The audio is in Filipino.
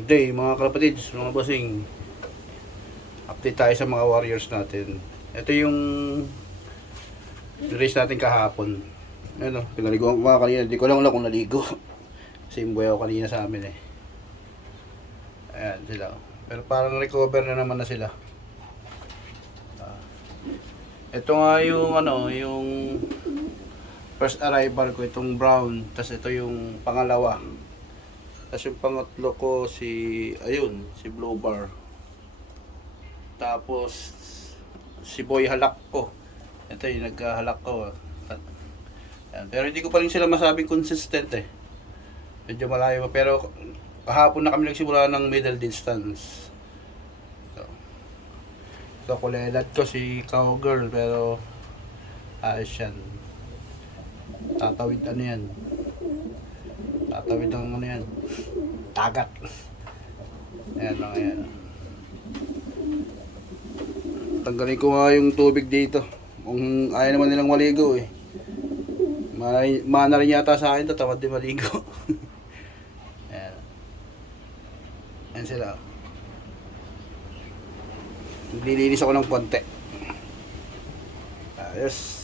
Good day mga kapatids, mga bossing. Update tayo sa mga warriors natin. Ito yung race natin kahapon. Ano, pinaligo ako kanina. Hindi ko lang alam kung naligo. Kasi imboy ako kanina sa amin eh. Ayan sila. Pero parang recover na naman na sila. Ito nga yung ano, yung first arrival ko, itong brown. Tapos ito yung pangalawa. Tapos yung pangatlo ko ayun, si Blue Bar. Tapos si Boy Halak ko. Ito yung naghahalak ko. Yan. Pero hindi ko pa rin sila masabing consistent eh. Medyo malayo pa. Pero kahapon na kami nagsimula ng middle distance. Ito kulelat ko si Cowgirl pero ayos yan. Tatawid ano yan. Tatawid ang ano yan. Tagat. Ayan lang yan. Tanggalin ko nga yung tubig dito. Kung ayaw naman nilang maligo eh. Mana rin yata sa akin to, tamad din maligo. Ayan. Ayan sila. Naglilinis ako ng konti. Ayos.